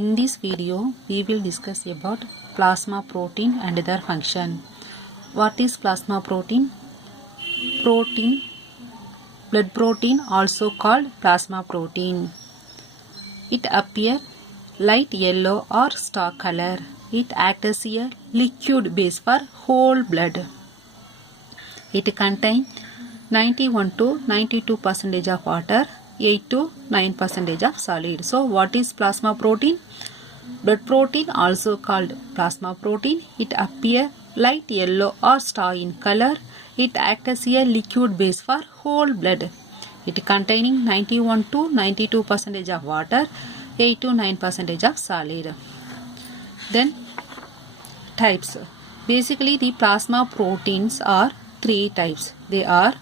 In this video, we will discuss about plasma protein and their function. What is plasma protein? Blood protein, also called plasma protein. It appears light yellow or star color. It acts as a liquid base for whole blood. It contains 91 to 92% of water, 8 to 9% of solid. So what is plasma protein? Blood protein, also called plasma protein. It appears light yellow or star in color. It acts as a liquid base for whole blood. It containing 91 to 92% of water, 8 to 9% of solid. Then types. Basically the plasma proteins are three types. They are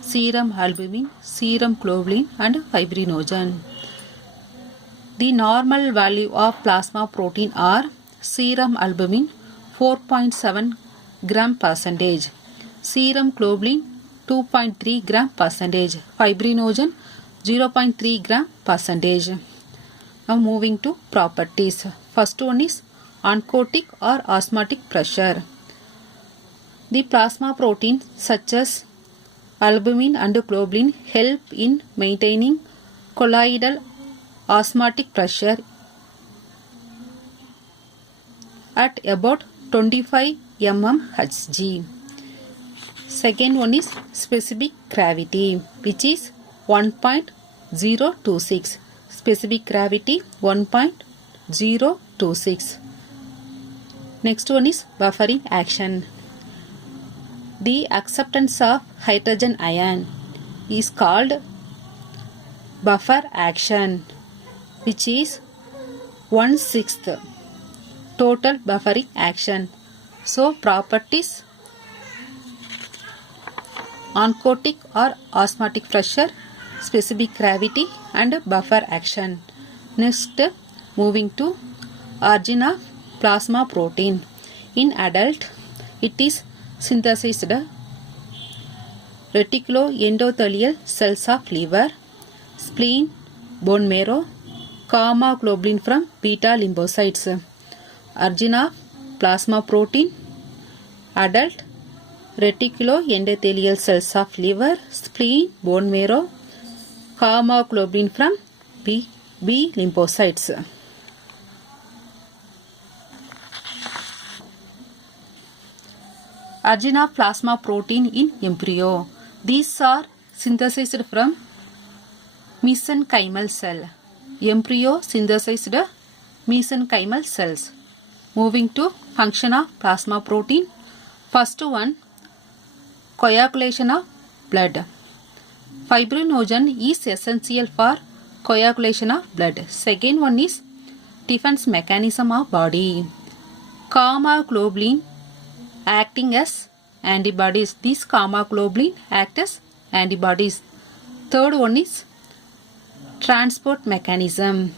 serum albumin, serum globulin and fibrinogen. The normal value of plasma protein are serum albumin 4.7 gram percentage, serum globulin 2.3 gram percentage, fibrinogen 0.3 gram percentage. Now moving to properties. First one is oncotic or osmotic pressure. The plasma proteins such as albumin and globulin help in maintaining colloidal osmotic pressure at about 25 mmHg. Second one is specific gravity, which is 1.026. Specific gravity 1.026. Next one is buffering action. The acceptance of hydrogen ion is called buffer action, which is 1/6 total buffering action. So properties: oncotic or osmotic pressure, specific gravity and buffer action. Next, moving to origin of plasma protein. In adult, it is synthesized reticuloendothelial cells of liver, spleen, bone marrow, gamma globulin from beta lymphocytes. Origin of plasma protein: adult reticuloendothelial cells of liver, spleen, bone marrow, gamma globulin from B lymphocytes. Origin of plasma protein in embryo. These are synthesized from mesenchymal cell. Embryo synthesized mesenchymal cells. Moving to function of plasma protein. First one, coagulation of blood. Fibrinogen is essential for coagulation of blood. Second one is defense mechanism of body. Gamma globulin acting as antibodies. These gamma globulin act as antibodies. Third one is transport mechanism.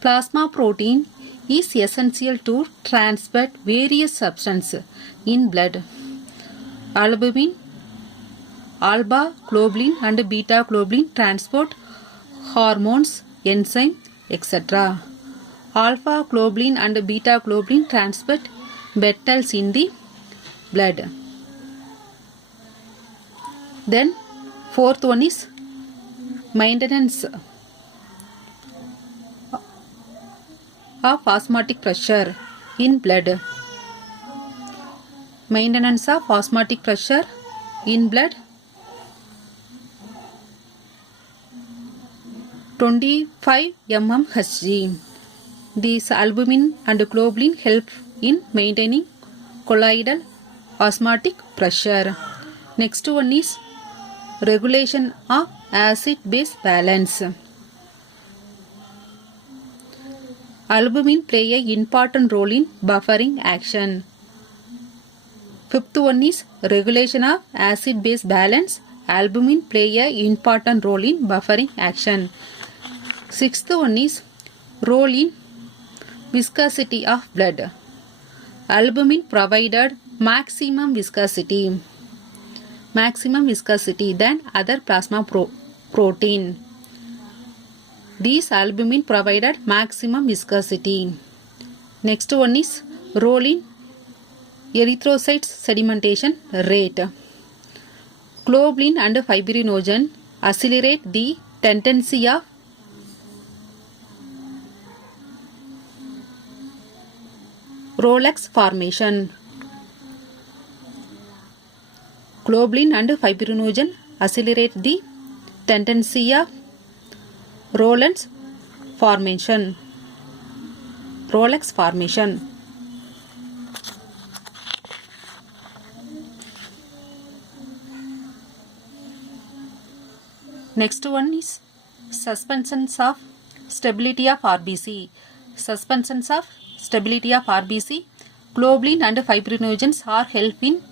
Plasma protein is essential to transport various substances in blood. Albumin, alpha globulin and beta globulin transport hormones, enzymes, etc. Alpha globulin and beta globulin transport metals in the blood. Then fourth one is maintenance of osmotic pressure in blood. Maintenance of osmotic pressure in blood 25 mmHg. These albumin and globulin help in maintaining colloidal osmotic pressure. Next one is regulation of acid-base balance. Albumin play an important role in buffering action. Fifth one is regulation of acid-base balance. Albumin play an important role in buffering action. Sixth one is role in viscosity of blood. Albumin provided maximum viscosity than other plasma protein. These albumin provided maximum viscosity. Next one is role in erythrocytes sedimentation rate. Globulin and fibrinogen accelerate the tendency of Rolex formation. Globulin and fibrinogen accelerate the tendency of Rolex formation. Rolex formation. Next one is suspensions of stability of RBC. Suspensions of stability of RBC. Globulin and fibrinogens are help in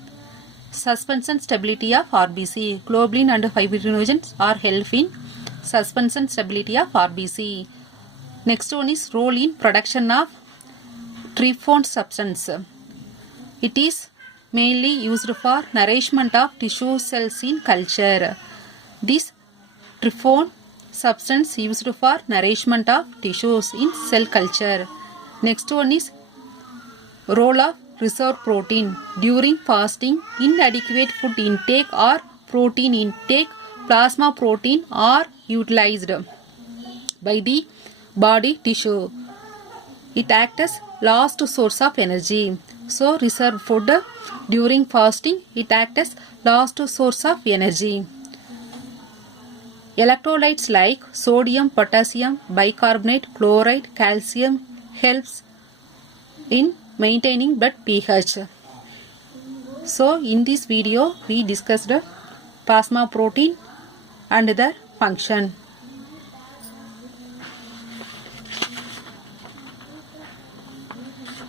suspension stability of RBC. Globulin and fibrinogens are help in suspension stability of RBC. Next one is role in production of tryptophan substance. It is mainly used for nourishment of tissue cells in culture. This tryptophan substance used for nourishment of tissues in cell culture. Next one is role of reserve protein. During fasting, inadequate food intake or protein intake, plasma protein are utilized by the body tissue. It acts as last source of energy. So reserve food during fasting, it acts as last source of energy. Electrolytes like sodium, potassium, bicarbonate, chloride, calcium helps in maintaining blood pH. So in this video we discussed plasma protein and their function.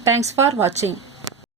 Thanks for watching.